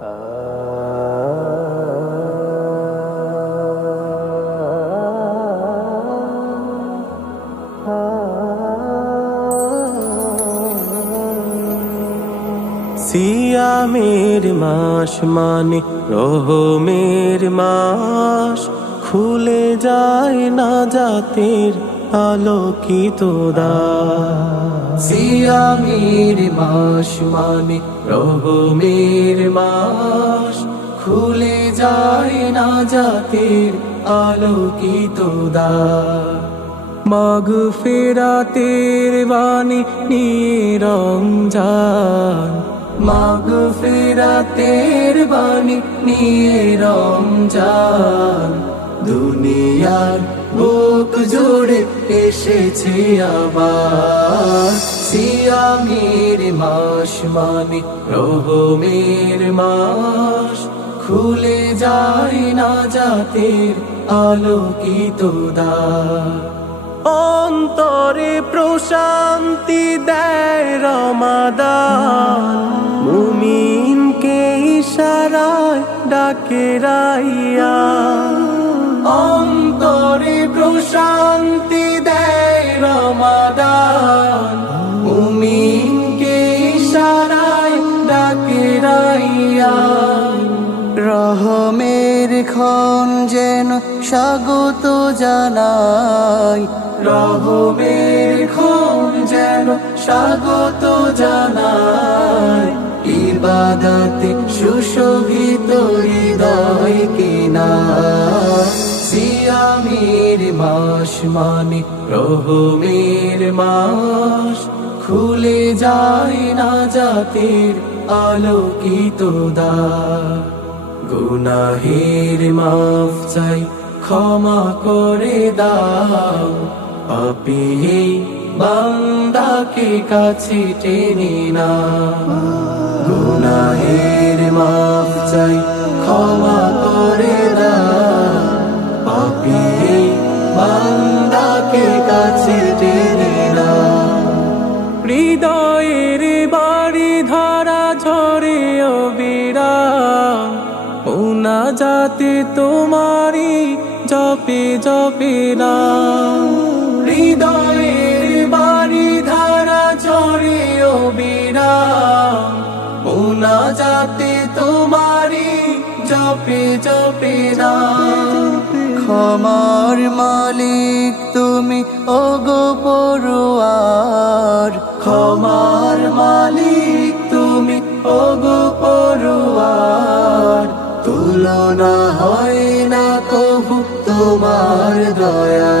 সিয়ামের মাস মানে রহমের মাস, খুলে যায় না জাতের আলোকিত দ্বার। সিয়ামের মাস মানে রহমের মাস, খুলে যায় না জাতের আলোকিত দ্বার। মাগফিরাতের বাণী নিয়ে রমজান, মাগফিরাতের বাণী নিয়ে রমজান। দুনিয়ার বুক জুড়ে এসেছে আবার। সিয়ামের মাস মানে রহমের মাস, খুলে যায় না জাতের আলোকিত দ্বার। অন্তরে প্রশান্তি দেয় রমাদান, মুমিনকে ইশারায় ডাকে রাইয়ান। অন্তরে প্রশান্তি দেয় রমাদান, মুমিনকে ইশারায় ডাকে রাইয়ান। রহমের ক্ষণ যেন স্বাগত জানাই, রহমের ক্ষণ যেন স্বাগত জানাই। ইবাদতে সুশোভিত হৃদয় কিনা। সিয়ামের মাস মানে রহমের মাস, খুলে যায় না জাতের আলোকিত দ্বার। গুনাহের মাফ চাই, ক্ষমা করে দাও, পাপী বান্দাকে কাছে টেনে নাও। গুনাহের মাফ চাই, ক্ষমা করে দাও, পাপী বান্দাকে কাছে টেনে নাও। হৃদয়ের বাড়ি ধারা ঝরে অবিরাম, মুনাজাতে তোমারি জপে জপে নাম। হৃদয়ের বাড়ি ধারা ঝরে অবিরাম, মুনাজাতে তোমারি জপে জপে নাম। ক্ষমার মালিক তুমি ওগো পরোয়ার, ক্ষমার মালিক তুমি ওগো পরোয়ার। তুলনা হয় না কভু তোমার দয়া।